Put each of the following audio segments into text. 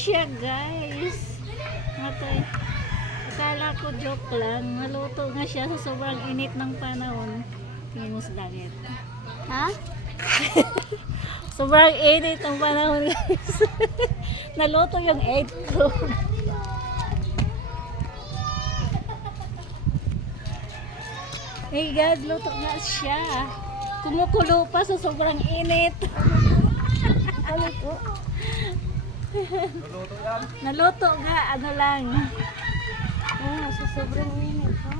siya, guys. Okay. Akala ko joke lang. Naluto nga siya sa sobrang init ng panahon. Tingin mo sa dagat. Ha? Sobrang init ng panahon, guys. Naluto yung egg ko. Hey God, luto nga siya. Kumukulo pa sa sobrang init. Ano po? Naluto nga, ano lang. Oo, sa sobrang init, ha?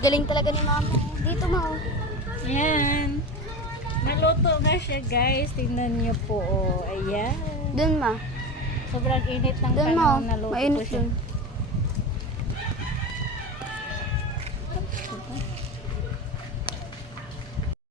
Galing talaga ni mama. Dito, ma. Yan. Naluto nga siya, guys. Tingnan niyo po. Oh. Ayan. Doon, ma. Sobrang init ng Doon, ma. panahon. Naluto ko Mainit siya. dun.